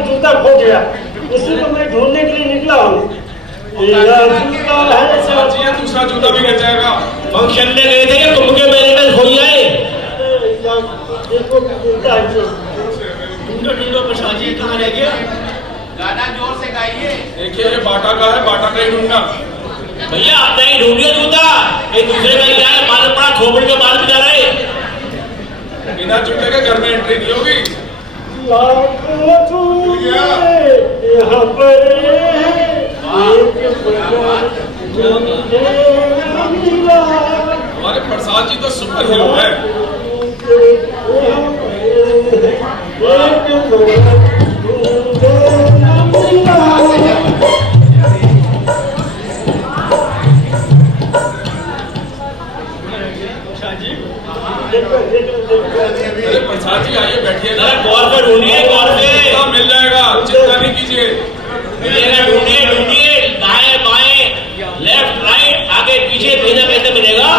जूता खो गया, उसी को मैं ढूंढने के लिए निकला हूँ। दूसरा जूता भी गिर जाएगा। फंक्शन में गए थे कि कुंभ के मेले में खोई आए। ढूंढो प्रसाद जी, कहाँ रह गया? गाना जोर से गाइए। देखिए ये बाटा का है, बाटा का ही ढूंढना। भैया आपने ही ढूंढिए जूता, ये दूसरे का क्या है? मालूम पड़ा खोपड़ी में माल बिजा रहे। बिना जूते के घर में एंट्री नहीं होगी। यहाँ पर हमारे प्रसाद जी तो सुपर हीरो है। अरे प्रसाद जी आइए बैठिए ना। गौर से ढूंढिए, गौर से मिल जाएगा, चिंता नहीं कीजिए। मिलेगा। ढूंढिए ढूंढिए, दाएं बाएं लेफ्ट राइट आगे पीछे भेजा कैसे मिलेगा?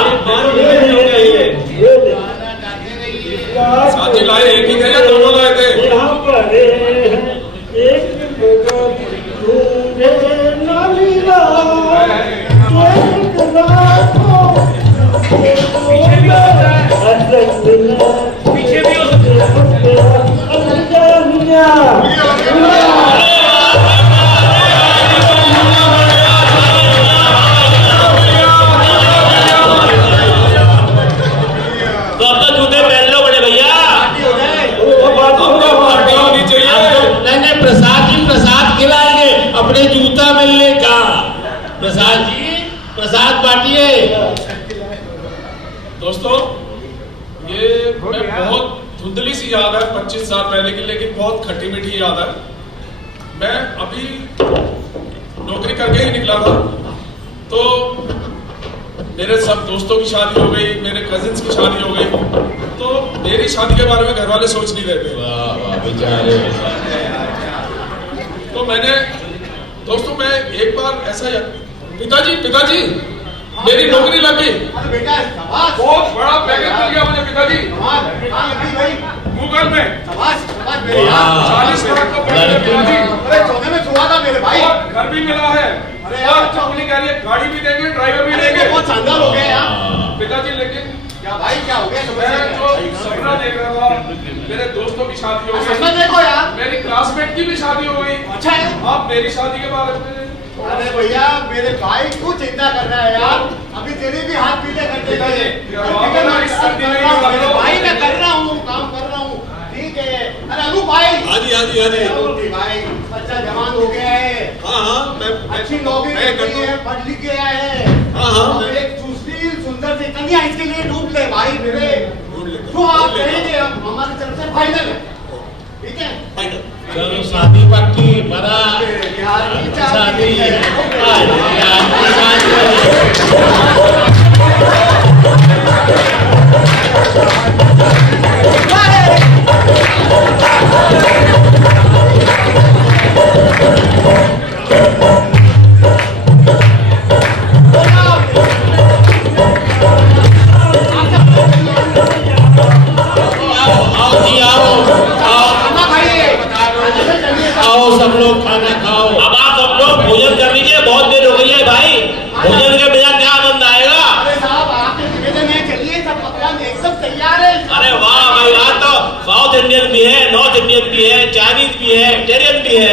प्रसाद जी लाए एक ही थे या दोनों लाए थे? यहाँ पर एक पीछे भी हो सकता तो अब तो जूते पहन लो बड़े भैया। नहीं प्रसाद जी प्रसाद खिलाएंगे, अपने जूता मिलने का। प्रसाद जी प्रसाद बांटिए। दोस्तों ये मैं बहुत धुंधली सी याद है 25 साल पहले की, लेकिन बहुत खट्टी मीठी याद है। मैं अभी नौकरी करके ही निकला था, तो मेरे सब दोस्तों की शादी हो गई, मेरे कजिन्स की शादी हो गई, तो मेरी शादी के बारे में घर वाले सोच नहीं रहे थे। तो मैंने दोस्तों मैं एक बार ऐसा पिताजी मेरी नौकरी लग गई। बहुत बड़ा पैकेज मिल गया मुझे पिताजी, गूगल में 40 लाख का पैकेज पिताजी। घर भी मिला है और कंपनी कह रही है गाड़ी भी देंगे, ड्राइवर भी देंगे। बहुत शानदार हो गया यार पिताजी। लेकिन क्या भाई क्या हो गया? मैं जो सपना देख रहा था, मेरे दोस्तों की शादी हो सपना गई, देखो यार, मेरी क्लासमेट की भी शादी हो गई। अच्छा है। आप मेरी शादी के बारे में? अरे भैया मेरे भाई क्यों चिंता कर रहा है यार? अभी तेरे भी हाथ पीले कर देंगे। मेरे भाई मैं कर रहा हूँ, काम कर रहा हूँ, ठीक है। अरे अनु भाई, भाई अच्छा जवान हो गया है। हाँ अच्छी नौकरी करती है, पढ़ लिख गया है। एक सुशील सुंदर से कन्या इसके लिए ढूंढ ले भाई मेरे। तो आप कहेंगे हमारी तरफ से फाइनल है, ठीक है? चलो शादी पक्की बड़ा शादी आओ सब लोग खाना खाओ। अब आप सब लोग भोजन कर लीजिए, बहुत देर हो गई है भाई। भोजन के बिना क्या आनंद आएगा? अरे साहब आपके निवेदन है, चलिए सब पकवान एकदम तैयार है। अरे वाह भाई, आज तो साउथ इंडियन भी है, नॉर्थ इंडियन भी है, चाइनीज भी है, इटालियन भी है।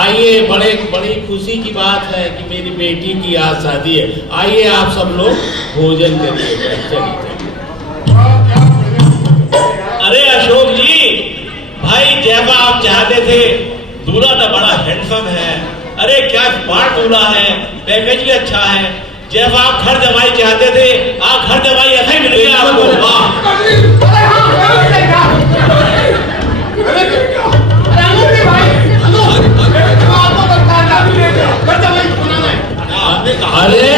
आइए, बड़ी खुशी की बात है कि मेरी बेटी की आज शादी है। आइए आप सब लोग भोजन करिए। चलिए। अरे अशोक जी भाई, जैसा आप चाहते थे, दूल्हा तो बड़ा हैंडसम है। अरे क्या स्मार्ट दूल्हा है, पैकेज भी अच्छा है। जैसा आप घर जमाई चाहते थे, आप घर जमाई ऐसा ही मिल गया आपको। वाह अरे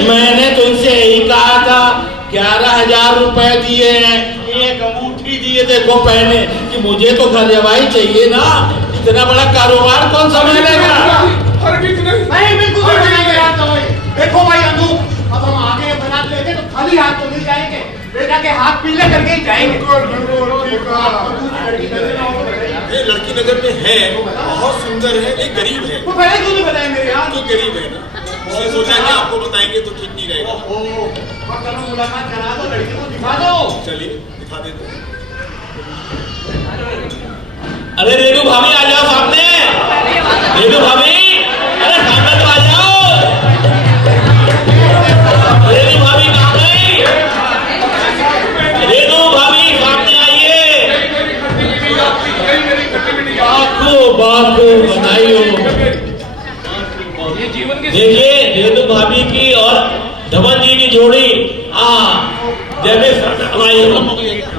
मैंने तो इनसे यही कहा था, 11,000 रुपए दिए हैं, एक अंगूठी दिए, देखो पहन है कि मुझे तो घर जवाई चाहिए ना, इतना बड़ा कारोबार कौन संभालेगा? नहीं बिल्कुल नहीं बनाएंगे यार दवाई। देखो भाई अनूप, अब हम आगे बना लेंगे तो खाली हाथ तो नहीं जाएंगे, बेटा के हाथ पीले करके ही जाएंगे। ये लड़की नजर में है, बहुत सुंदर है, लेकिन गरीब है। वो पहले क्यों नहीं बताया मेरे यार? तो गरीब है ना, इसलिए सोचा कि आपको बताएंगे तो ठीक नहीं रहेगा। और चलो मुलाकात करा दो, लड़की को दिखा दो। चलिए दिखा देते हैं। अरे रेणु भाभी आ जाओ सामने, रेणु भाभी, अरे सामने तो आ जाओ। रेणु भाभी कहाँ गई? रेणु भाभी सामने आइए। बाप को बधाई हो। देखिए रेणु भाभी की और धवन जी की जोड़ी,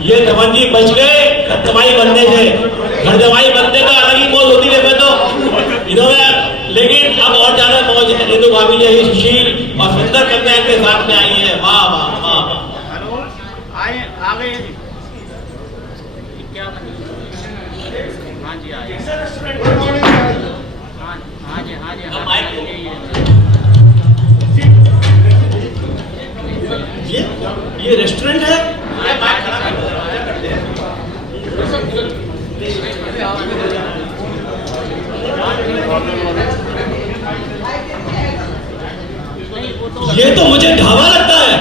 ये धवन जी बच गए घर जमाई बनने से। घर जमाई बनने का अलग ही मौज होती है, मैं तो इन्होंने, लेकिन अब और ज्यादा मौज है। रेणु भाभी जो है सुशील और सुंदर कन्या के साथ में आई है। वाह वाह वाह वाह। आए आ गए क्या? हाँ जी आए। हाँ जी हाँ जी ये रेस्टोरेंट है? ये तो मुझे ढाबा लगता है।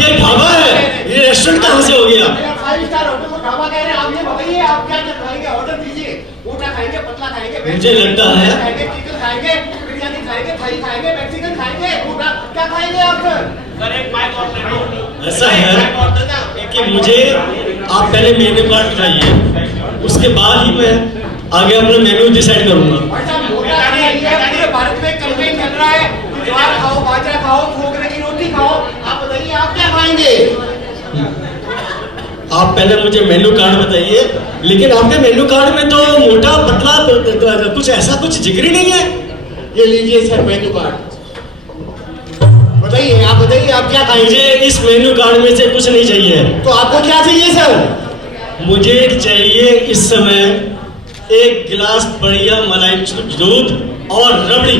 ये ढाबा है, ये रेस्टोरेंट कहाँ से हो गया? 5 स्टार होटल को ढाबा कह रहे हैं। आप ये बताइए आप क्या क्या खाएंगे? ऑर्डर दीजिए। मोटा खाएंगे, पतला खाएंगे, मुझे लगता है खाएंगे, चिकन खाएंगे, बिरयानी खाएंगे, थाई खाएंगे, मैक्सिकन खाएंगे, मोटा क्या खाएंगे आप सर? ऐसा है कि मुझे आप पहले मेन्यू कार्ड दिखाइए, उसके बाद ही मैं आगे अपना मेन्यू डिसाइड करूंगा। पूरे भारत में कैंपेन चल रहा है, ज्वार खाओ, बाजरा खाओ, खोखरे की रोटी खाओ। आप बताइए आप क्या खाएंगे? आप पहले मुझे मेन्यू कार्ड बताइए, लेकिन आपके मेन्यू कार्ड में तो मोटा पतला कुछ ऐसा कुछ जिक्र ही नहीं है। ये लीजिए सर मेन्यू कार्ड। बताइए आप बताइए आप क्या खाएंगे? मुझे इस मेन्यू कार्ड में से कुछ नहीं चाहिए। तो आपको क्या चाहिए सर? मुझे चाहिए इस समय एक गिलास बढ़िया मलाई दूध और रबड़ी।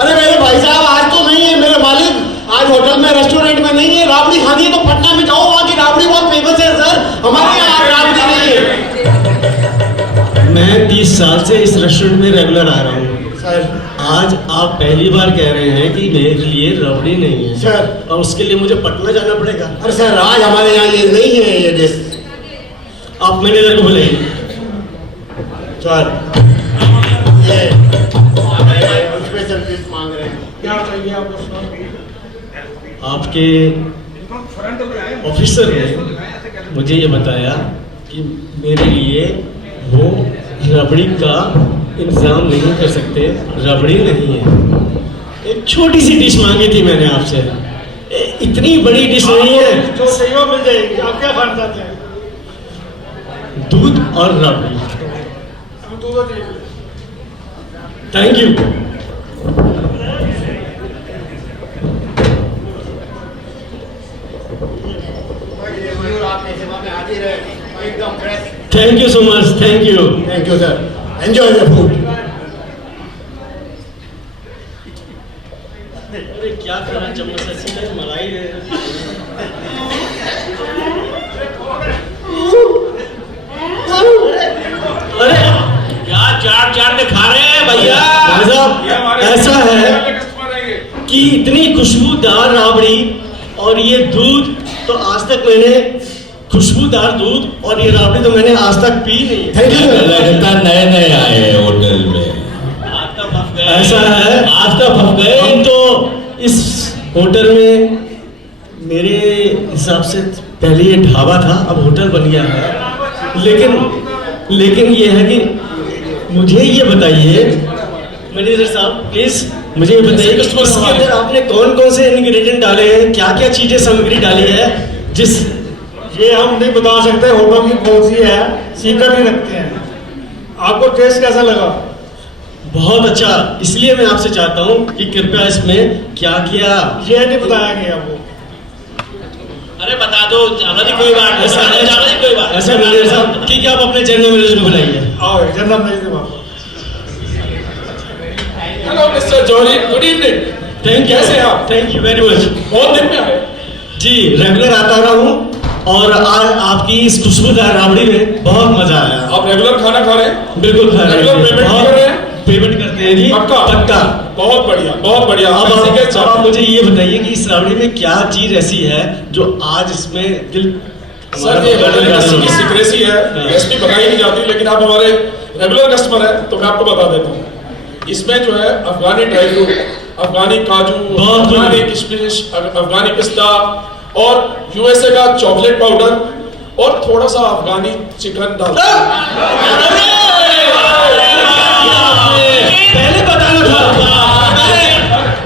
अरे मेरे भाई साहब आज तो नहीं है मेरे मालिक, आज होटल में रेस्टोरेंट में नहीं है। राबड़ी खानी है तो पटना में जाओ, वहाँ की राबड़ी बहुत फेमस है सर। हमारे यहाँ राबड़ी नहीं है। मैं 30 साल से इस रेस्टोरेंट में रेगुलर आ रहा हूँ सर। आज आप पहली बार कह रहे हैं कि मेरे लिए रबड़ी नहीं है सर। और उसके लिए मुझे पटना जाना पड़ेगा। अरे सर आज हमारे यहाँ ये नहीं है ये डिश। आप मैनेजर को बुलाइए। सर ये स्पेशल डिश मांग रहे हैं। क्या चाहिए आपको? आपके ऑफिसर ने मुझे ये बताया कि मेरे लिए वो रबड़ी का इंतजाम नहीं कर सकते, रबड़ी नहीं है। एक छोटी सी डिश मांगी थी मैंने आपसे, इतनी बड़ी डिश नहीं है। जो चाहिए वो मिल जाएगी। आप क्या खाना चाहते हैं? दूध और रबड़ी। हम दूध दे देंगे। Thank you. आपने सेवा में हाजिर है, एकदम fresh. Thank you so much. Thank you. Thank you sir. Enjoy the food. अरे क्या करना, चम्मच ऐसी है, मलाई है। अरे क्या चाट चाट के खा रहे हैं भैया? भाई साहब ऐसा है कि इतनी खुशबूदार राबड़ी और ये दूध तो आज तक मैंने, खुशबूदार दूध और ये राबड़ी तो मैंने आज तक पी नहीं। Thank you. लगता नए नए आए हैं होटल में। ऐसा है, आज तक फंस गए हम तो इस होटल में। मेरे हिसाब से पहले ये ढाबा था, अब होटल बन गया है। लेकिन ये है कि मुझे ये बताइए मैनेजर साहब, प्लीज मुझे ये बताइए कि इसके अंदर आपने कौन कौन से इंग्रेडिएंट डाले हैं, क्या क्या चीजें सामग्री डाली है जिस ये हम नहीं बता सकते, होटल की पॉलिसी है, सीक्रेट ही रखते हैं। आपको टेस्ट कैसा लगा? बहुत अच्छा, इसलिए मैं आपसे चाहता हूँ कि कृपया इसमें क्या किया। ये नहीं बताया गया आपको। अरे बता दो जाना जी, कोई बात नहीं, जाना जी कोई बात। ऐसा मैनेजर साहब, ठीक है, आप अपने जनरल मैनेजर को बुलाइए। आओ जनरल मैनेजर साहब। Hello mister jolly, good evening. Thank you, कैसे हैं आप? Thank you very much. बहुत दिन में आए। जी रेगुलर आता रहा हूँ, और आज आपकी इस खुशबूदार राबड़ी में बहुत मजा आया। आप रेगुलर खाना खा रहे हैं? बिल्कुल खा रहे रेगुलर पेमेंट बहुत- कर रहे हैं? पेमेंट करते हैं जी, पक्का? पक्का। बहुत बढ़िया, बहुत बढ़िया। अब इसी के अब आप मुझे ये बताइए कि इस राबड़ी में क्या चीज ऐसी है जो आज इसमें दिल सर ये हमारे कस्टमर की सीक्रेसी है, रेसिपी बताई नहीं जाती, लेकिन आप हमारे रेगुलर कस्टमर हैं तो मैं आपको बता देता हूँ। इसमें जो है अफगानी ड्राई फ्रूट, अफगानी काजू, अफगानी किशमिश, अफगानी पिस्ता और यूएसए का चॉकलेट पाउडर और थोड़ा सा अफगानी चिकन डालते हैं। पहले बताना था,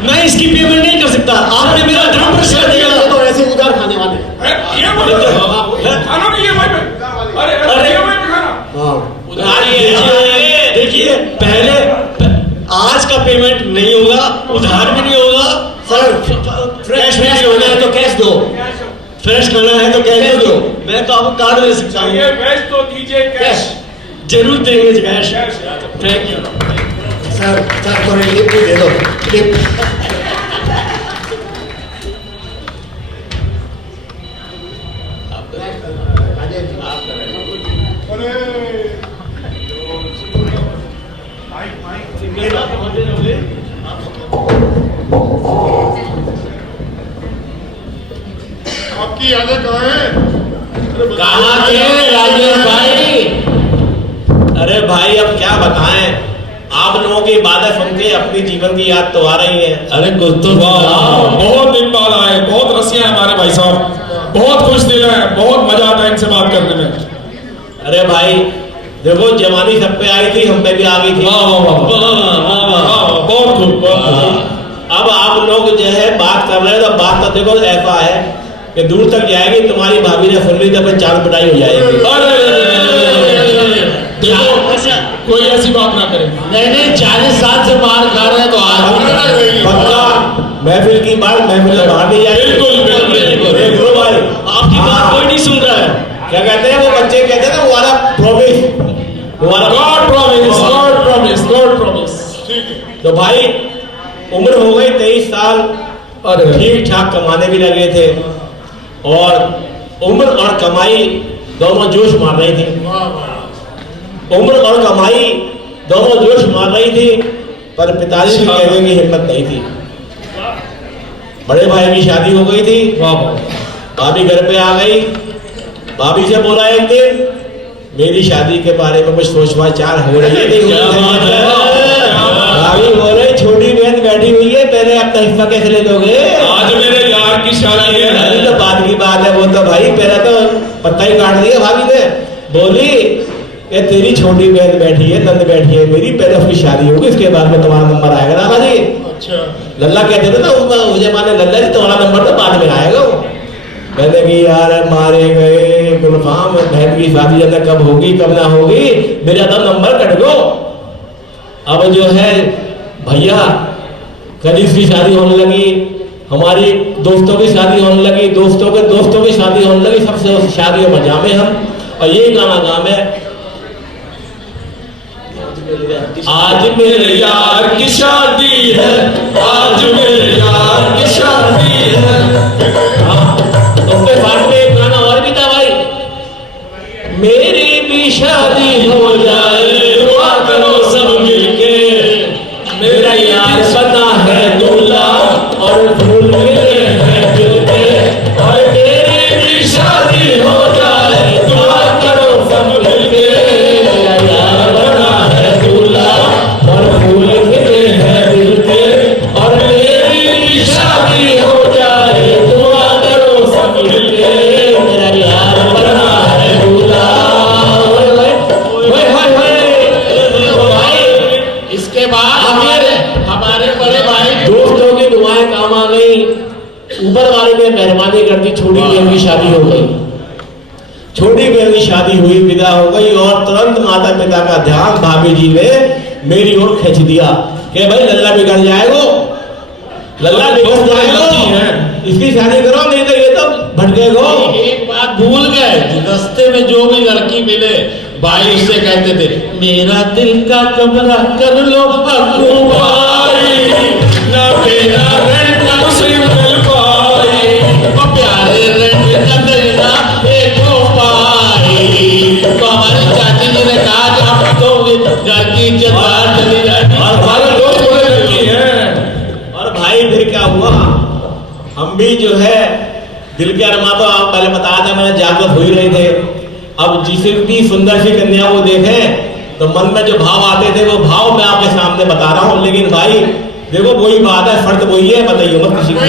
मैं इसकी पेमेंट नहीं कर सकता, आपने मेरा ड्रम प्रेस कर दिया। तो ऐसे उधार खाने वाले ये बोलते हैं, खाना नहीं है भाई में। अरे ये भाई में खाना उधार ही है। देखिए पहले आज का पेमेंट नहीं होगा, उधार भी नहीं होगा सर। फ्रेश भी नहीं होना है तो कैश दो, फ्रेश खाना है तो कैश दो। मैं तो आपको कार्ड दे सकता हूँ। ये वेज तो दीजिए कैश। जरूर देंगे cash. Thank you sir. Sir थोड़ी लिप भी दे दो, लिप। आपकी यादें कहाँ हैं? कहाँ के राजेश भाई? अरे भाई अब क्या बताएं, आप लोगों की बातें सुन के अपनी जीवन की याद तो आ रही है। अरे कुछ तो बहुत दिन बाद आए, बहुत रसिया है हमारे भाई साहब, बहुत खुश दिल है, बहुत मजा आता है इनसे बात करने में। अरे भाई देखो, जवानी सब पे आई थी, हम पे भी आ गई थी। बहुत खूब, बहुत खूब। अब आप लोग जो है बात कर रहे हैं, तो बात तो देखो ऐसा है कि दूर तक जाएगी, तुम्हारी भाभी ने सुन ली तो फिर चाल पिटाई हो जाएगी। कोई ऐसी बात ना करे। नहीं 40 साल से मार खा रहे हैं तो आज पक्का महफिल की बात महफिल में बाहर नहीं जाएगी। बिल्कुल देखो भाई, आपकी बात कोई नहीं सुन रहा है। क्या कहते हैं वो बच्चे, कहते हैं ना हमारा प्रॉमिस, हमारा God promise, God promise, God promise. तो भाई उम्र हो गई 23 साल, और ठीक ठाक कमाने भी लगे थे, और उम्र और कमाई दोनों जोश मार रही थी। उम्र और कमाई दोनों जोश मार रही थी, पर पिताजी की कहने की हिम्मत नहीं थी। बड़े भाई की शादी हो गई थी, भाभी घर पे आ गई। भाभी से बोला एक दिन, मेरी शादी के बारे में कुछ सोच विचार हो रही है। भाभी बोल रही, छोटी बहन बैठी हुई है, पहले अपना हिस्सा कैसे ले दोगे? आज मेरे यार की शादी है। अरे तो बात की बात है, वो तो भाई पहले तो पत्ता ही काट दिया भाभी ने। बोली ये तेरी छोटी बहन बैठी है, नंद बैठी है मेरी, पहले उसकी शादी होगी, उसके बाद में तुम्हारा नंबर आएगा ना भाजी। अच्छा। लल्ला कहते थे ना उस जमाने, लल्ला जी तुम्हारा नंबर तो बाद में आएगा। वो मैंने कि यार मारे गए गुलफाम, बहन की शादी ज्यादा कब होगी कब ना होगी, मेरा तो नंबर कट गो। अब जो है भैया कल इसकी शादी होने लगी, हमारी दोस्तों की शादी होने लगी, दोस्तों के दोस्तों की शादी होने लगी, सबसे शादियों में जामे हम। और ये गाना नाम है आज मेरे यार की शादी है, आज मेरे यार की शादी है। उसके साथ में एक गाना और भी था भाई, मेरी भी शादी हो जाए दुआ करो सब मिलके, मेरा यार बना है दूल्हा और फूल मिले हैं दिल के, और मेरी भी शादी हो जाए दुआ करो सब मिलके, मेरा यार बना है दूल्हा और फूल मिले हैं दिल के, और मेरी भी शादी हो जाए दुआ करो सब मिलके, मेरा यार बना है दूल्हा। इसके बाद हमारे बड़े भाई दोस्तों की दुआएं काम आ गई, ऊपर वाले ने मेहरबानी कर दी, छोटी बहन की शादी हो गई। छोटी बहन की शादी हुई, विदा हो गई, और तुरंत माता पिता का ध्यान भाभी जी ने मेरी ओर खींच दिया कि भाई लल्ला बिगड़ जाएगा, लल्ला बिगड़ जाएगा, इसकी शादी करो, नहीं तो ये तो भटके देखो एक बात भूल गए, रास्ते में जो भी लड़की मिले भाई उससे कहते थे मेरा दिल का कमरा कर लो अक्कू भाई, ना मेरा रेंट उसे मिल पाई, वो प्यारे रेंट न देना देखो पाई। तो हमारी चाची जी ने कहा कि हम तो घर की इज्जत बाहर चली जाएगी और हमारे दोस्त बड़े लड़की हैं। और भाई फिर क्या हुआ, हम भी जो है दिल के अरमा तो आप पहले बताया था, मैंने जागृत हो ही रहे थे। अब जिसे भी सुंदर सी कन्या को देखें तो मन में जो भाव आते थे वो भाव मैं आपके सामने बता रहा हूँ। लेकिन भाई देखो वही बात है, फर्क वही है, बताइए मत किसी को।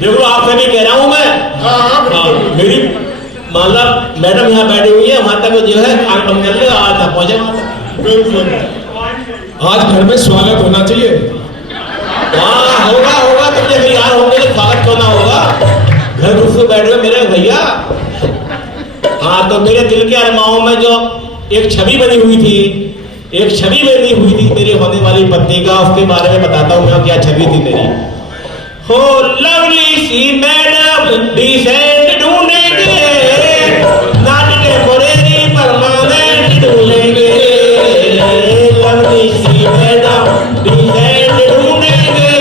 देखो आपसे भी कह रहा हूँ मैं, मेरी मतलब मैडम यहाँ बैठी हुई है, वहां तक जो है आग बंद कर ले, आज तक पहुंचे वहां तक। आज घर में स्वागत होना चाहिए। हाँ होगा, तुम जब यार होंगे तो स्वागत क्यों ना होगा, घर घुस के बैठ गए मेरे भैया। हाँ तो मेरे दिल के अरमाओं में जो एक छवि बनी हुई थी मेरी होने वाली पत्नी का, उसके बारे में बताता हूँ मैं क्या छवि थी मेरी। हो लवली सी मैडम डिसेंट ढूंढेंगे, नाट के बोरेरी परमानेंट ढूंढेंगे, लवली सी मैडम डिसेंट ढूंढेंगे,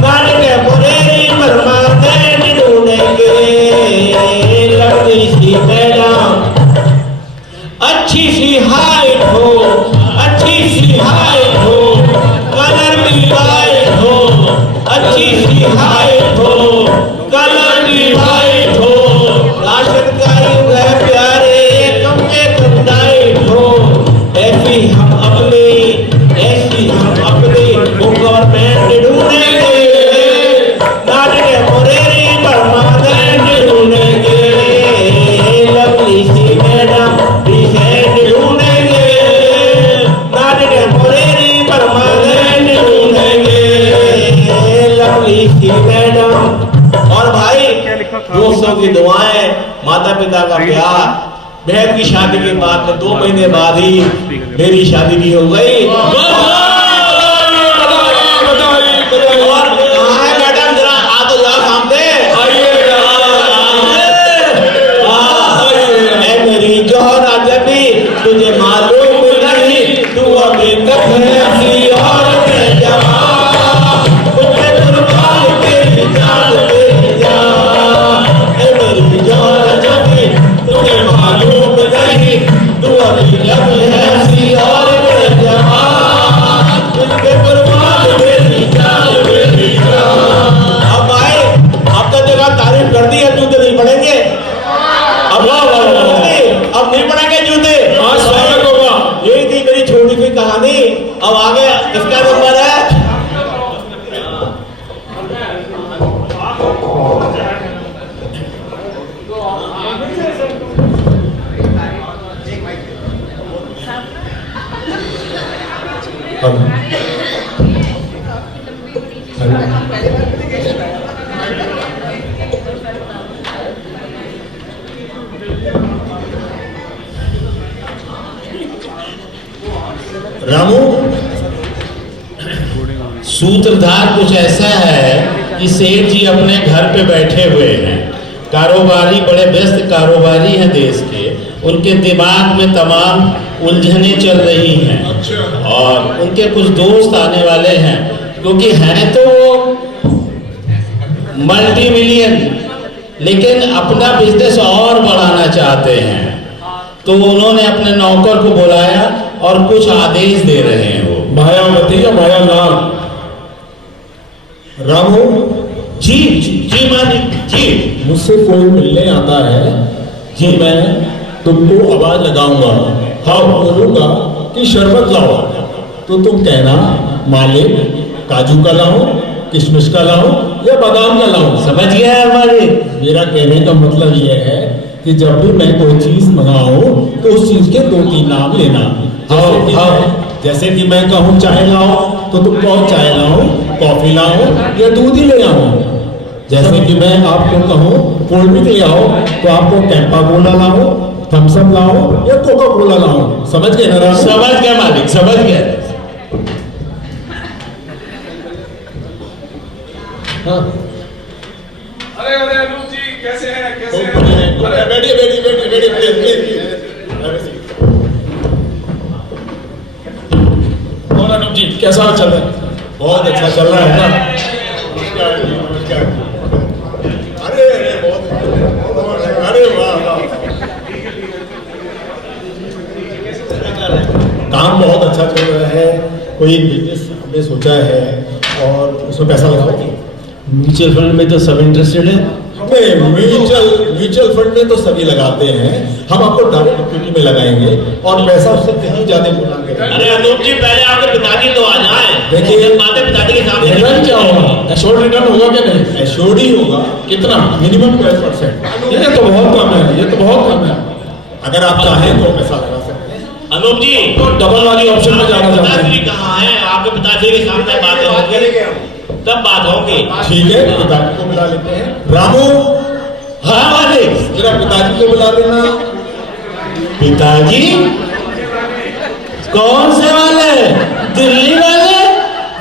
नाट के बोरेरी परमानेंट ढूंढेंगे, लवली सी मैडम अच्छी सी हाइट हो, कलर भी वाइट हो, अच्छी सी हाइट हो, कलर भी वाइट हो, राशन का युग है प्यारे, कम से कम डाइट हो, ऐसी हम अपनी वो गवर्नमेंट ढूंढेंगे, नाट के बोरेरी परमानेंट ढूंढेंगे, लवली सी मैडम डिसेंट ढूंढेंगे, नाट के बोरेरी परमानेंट ढूंढेंगे, लवली सी मैडम। और भाई दोस्तों की दुआएं, माता पिता का प्यार, बहन की शादी के बाद में 2 महीने बाद ही मेरी शादी भी हो गई। और कहाँ है मैडम, जरा आ तो जाओ सामने। ऐ मेरी जोहरा जबी तुझे मालूम नहीं, तू अभी तक है हंसी और मैं जवान, मुझे कुर्बान तेरी जान तेरी जान। ऐ मेरी जोहरा जबी तुझे मालूम नहीं, तू अभी तक है हंसी और मैं जवान, मुझे कुर्बान तेरी जान तेरी जान। अब भाई अब तो जगह तारीफ कर दी, अब जूते नहीं पड़ेंगे, अब नहीं पड़ेंगे जूते, आज स्वागत होगा। यही थी मेरी छोटी सी कहानी। अब आगे किसका नंबर है? रामू, सूत्रधार कुछ ऐसा है कि सेठ जी अपने घर पे बैठे हुए हैं, कारोबारी बड़े व्यस्त कारोबारी हैं देश के, उनके दिमाग में तमाम उलझने चल रही हैं। और उनके कुछ दोस्त आने वाले हैं, क्योंकि हैं तो वो मल्टी मिलियन, लेकिन अपना बिजनेस और बढ़ाना चाहते हैं। तो उन्होंने अपने नौकर को बुलाया और कुछ आदेश दे रहे हैं। वो मायावती या मायालाल? रामू जी मालिक जी। मुझसे कोई मिलने आता है कि मैं तुमको आवाज लगाऊंगा, हाँ बोलूंगा कि शरबत लाओ, तो तुम कहना मालिक काजू का लाऊं, किशमिश का लाऊं या बादाम का लाऊं। समझ गया है मालिक। मेरा कहने का मतलब यह है कि जब भी मैं कोई चीज मंगाऊं तो उस चीज के 2-3 नाम लेना। जैसे कि मैं कहूँ चाय लाओ तो तुम कहो चाय लाओ, कॉफी लाओ या दूध ही ले आओ। जैसे कि मैं आपको कहूँ कोल्ड ड्रिंक ले आओ तो आपको कैंपा कोला लाओ, थम्स अप लाओ या कोका कोला लाओ। समझ गए ना? समझ गया मालिक, समझ गया। हाँ अरे अरे अनूप जी कैसे हैं कैसे हैं? अरे बैठिए बैठिए बैठिए बैठिए प्लीज। और अनूप जी कैसा चल रहा है? बहुत अच्छा चल रहा है ना? नमस्कार जी, नमस्कार। अरे अरे बहुत अरे वाह वाह, काम बहुत अच्छा चल रहा है। कोई बिजनेस हमने सोचा है और उसमें पैसा लगाओगे? म्यूचुअल फंड में तो सब इंटरेस्टेड है। हमें म्यूचुअल फंड में तो सभी लगाते हैं, हम आपको डायरेक्ट इक्विटी में लगाएंगे और पैसा उससे कहीं ज्यादा बुलाएंगे। अरे अनूप जी पहले आपके पिताजी तो आ जाए, देखिए, जब बातें पिताजी के सामने रिटर्न क्या होगा? एश्योर्ड रिटर्न होगा क्या नहीं? एश्योर्ड ही होगा। कितना? मिनिमम 12%। ये तो बहुत कम है, ये तो बहुत कम है। अगर आप चाहें तो पैसा लगा सकते हैं। अनूप जी तो डबल वाली ऑप्शन में जाना चाहते पिताजी हैं? कहाँ है? आपके पिताजी के सामने बातें होंगी, तब बात होगी। ठीक है, पिताजी को बुला लेते हैं। रामू, हाँ मालिक, जरा पिताजी को बुला देना। पिताजी? कौन से वाले? दिल्ली वाले,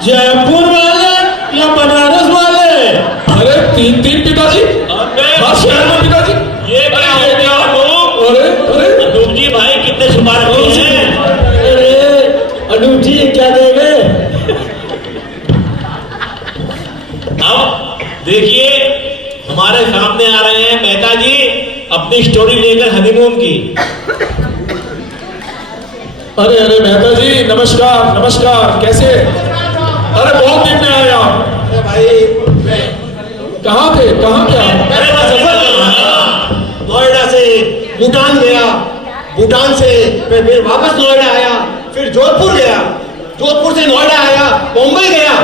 जयपुर वाले या बनारस वाले? अरे तीन पिताजी, हर शहर में पिताजी। ये क्या हो गया अनूप? अरे अरे अनूप जी भाई कितने छुपा रखे हैं? अरे अनूप जी क्या देंगे? अब देखिए हमारे सामने आ रहे हैं मेहता जी अपनी स्टोरी लेकर हनीमून की। अरे अरे मेहता जी नमस्कार नमस्कार, कैसे? अरे बहुत दिन में आया भाई। कहाँ थे, कहाँ क्या? अरे मैं सफर कर रहा था, नोएडा से भूटान गया, भूटान से फिर वापस नोएडा आया, फिर जोधपुर गया, जोधपुर से नोएडा आया, मुंबई गया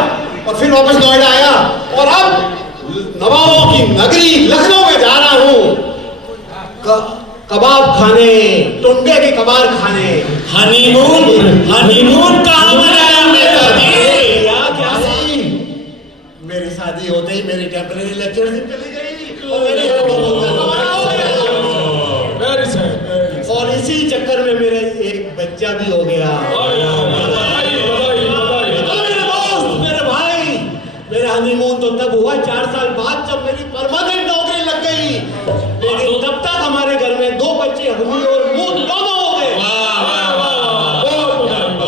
और फिर वापस नोएडा आया और अब नवाबों की नगरी लखनऊ में जा रहा हूँ कबाब खाने, टुंडे के कबाब खाने। हनीमून हनीमून कहाँ मनाया मेहता जी? क्या मेरी शादी होते ही मेरी टेम्परेरी लेक्चरशिप चली गई और मेरे वेरी सैड। और इसी चक्कर में मेरे एक बच्चा भी हो गया। मेरे दोस्त, मेरे भाई, मेरा हनीमून तो तब हुआ 4 साल बाद जब मेरी परमानेंट नौकरी लग गई, लेकिन तब तक हमारे घर में 2 बच्चे हुई और मुंह दोनों हो गए।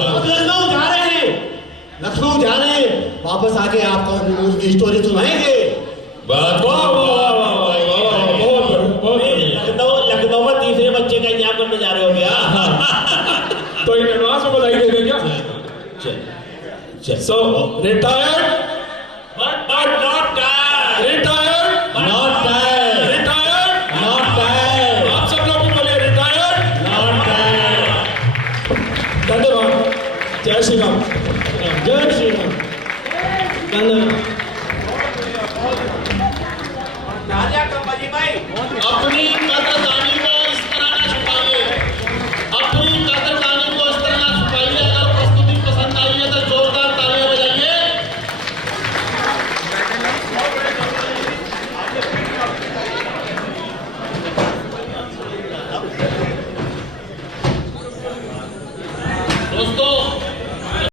अब लखनऊ जा रहे हैं, लखनऊ जा रहे हैं, वापस आके आपको हनीमून की स्टोरी सुनाएंगे। लखनऊ में तीसरे बच्चे का इंतजाम करने जा रहे हो क्या? तो इन एडवांस में बधाई दे दें क्या? So retired But not tired. Retired Not tired. Retired Not tired. आप सब लोग भी बोलिए रिटायर्ड। Not tired. धन्यवाद। जय श्री राम। जय श्री राम। धन्यवाद। राजा कंपनी भाई अपनी कदर